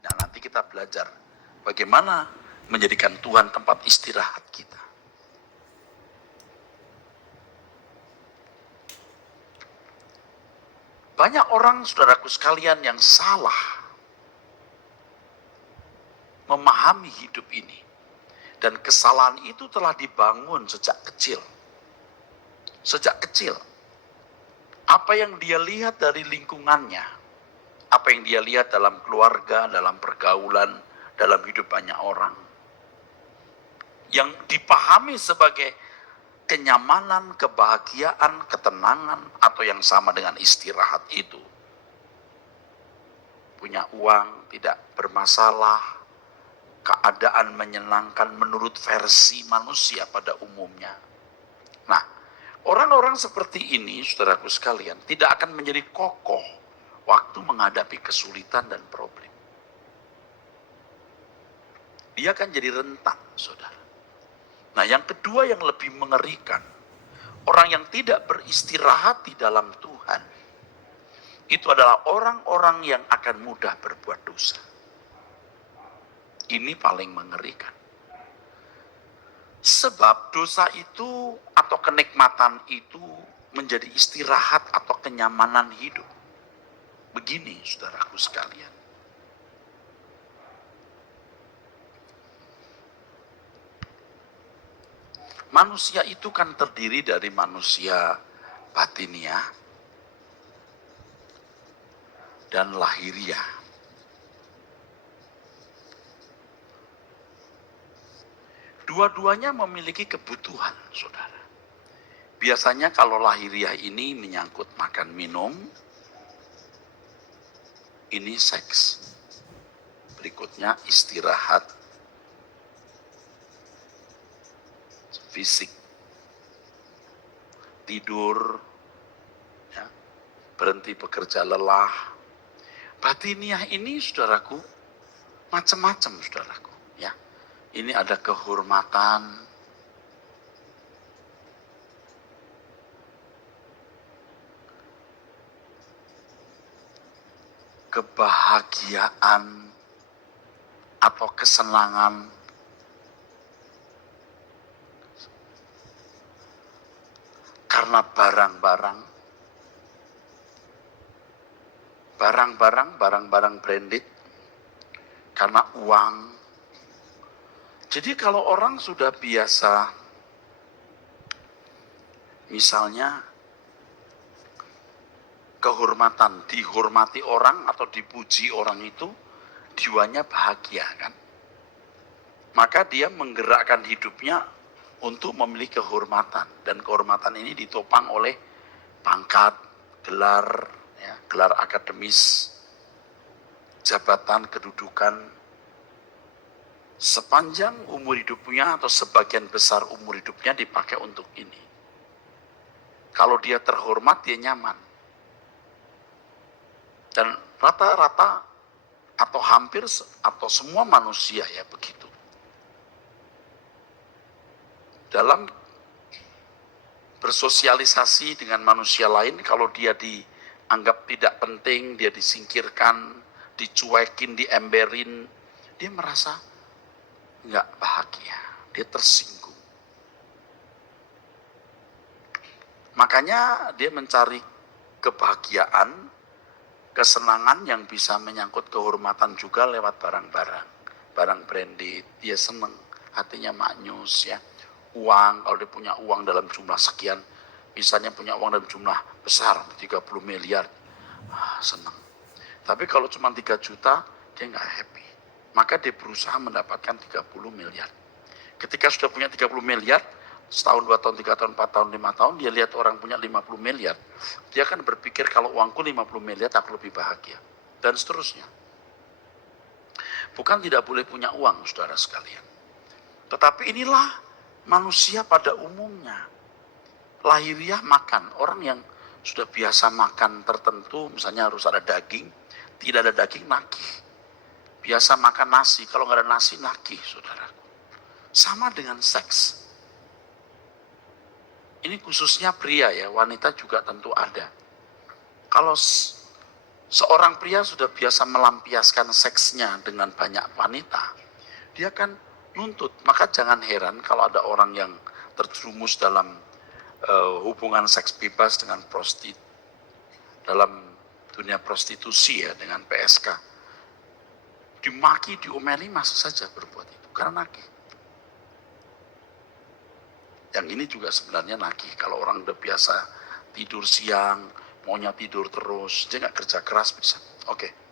Nah, nanti kita belajar bagaimana menjadikan Tuhan tempat istirahat kita. Banyak orang, saudaraku sekalian, yang salah memahami hidup ini. Dan kesalahan itu telah dibangun sejak kecil. Sejak kecil. Apa yang dia lihat dari lingkungannya, apa yang dia lihat dalam keluarga, dalam pergaulan, dalam hidup banyak orang, yang dipahami sebagai kenyamanan, kebahagiaan, ketenangan, atau yang sama dengan istirahat itu. Punya uang, tidak bermasalah, keadaan menyenangkan menurut versi manusia pada umumnya. Nah, orang-orang seperti ini, saudaraku sekalian, tidak akan menjadi kokoh waktu menghadapi kesulitan dan problem. Dia akan jadi rentan, saudara. Nah, yang kedua yang lebih mengerikan, orang yang tidak beristirahat di dalam Tuhan, itu adalah orang-orang yang akan mudah berbuat dosa. Ini paling mengerikan. Sebab dosa itu atau kenikmatan itu menjadi istirahat atau kenyamanan hidup. Begini, saudaraku sekalian. Manusia itu kan terdiri dari manusia batiniah dan lahiriah. Dua-duanya memiliki kebutuhan, saudara. Biasanya kalau lahiriah ini menyangkut makan minum, ini seks. Berikutnya istirahat fisik, tidur, ya, berhenti bekerja lelah. Batiniah ini, saudaraku, macam-macam, saudaraku. Ya, ini ada kehormatan, kebahagiaan, atau kesenangan. Karena barang-barang branded, karena uang. Jadi kalau orang sudah biasa, misalnya kehormatan, dihormati orang atau dipuji orang itu, jiwanya bahagia kan. Maka dia menggerakkan hidupnya untuk memiliki kehormatan. Dan kehormatan ini ditopang oleh pangkat, gelar, ya, gelar akademis, jabatan, kedudukan. Sepanjang umur hidupnya atau sebagian besar umur hidupnya dipakai untuk ini. Kalau dia terhormat, dia nyaman. Dan rata-rata atau hampir atau semua manusia ya begitu. Dalam bersosialisasi dengan manusia lain, kalau dia dianggap tidak penting, dia disingkirkan, dicuekin, diemberin, dia merasa nggak bahagia, dia tersinggung. Makanya dia mencari kebahagiaan, kesenangan yang bisa menyangkut kehormatan juga lewat barang-barang, barang branded. Dia seneng, hatinya maknyus ya. Uang, kalau dia punya uang dalam jumlah sekian, misalnya punya uang dalam jumlah besar 30 miliar, senang. Tapi kalau cuma 3 juta, dia nggak happy. Maka dia berusaha mendapatkan 30 miliar. Ketika sudah punya 30 miliar, setahun, 2 tahun, 3 tahun, 4 tahun, 5 tahun, dia lihat orang punya 50 miliar. Dia akan berpikir kalau uangku 50 miliar, aku lebih bahagia. Dan seterusnya. Bukan tidak boleh punya uang, saudara sekalian. Tetapi inilah manusia pada umumnya. Lahiriah makan. Orang yang sudah biasa makan tertentu, misalnya harus ada daging, tidak ada daging nagih. Biasa makan nasi, kalau nggak ada nasi nagih, saudaraku. Sama dengan seks. Ini khususnya pria ya, wanita juga tentu ada. Kalau Seorang pria sudah biasa melampiaskan seksnya dengan banyak wanita, dia kan nuntut. Maka jangan heran kalau ada orang yang terjerumus dalam hubungan seks bebas dengan dalam dunia prostitusi ya, dengan PSK. Dimaki, diomeli masih saja berbuat itu karena nagih. Yang ini juga sebenarnya nagih. Kalau orang udah biasa tidur siang, maunya tidur terus, dia nggak kerja keras bisa. Oke.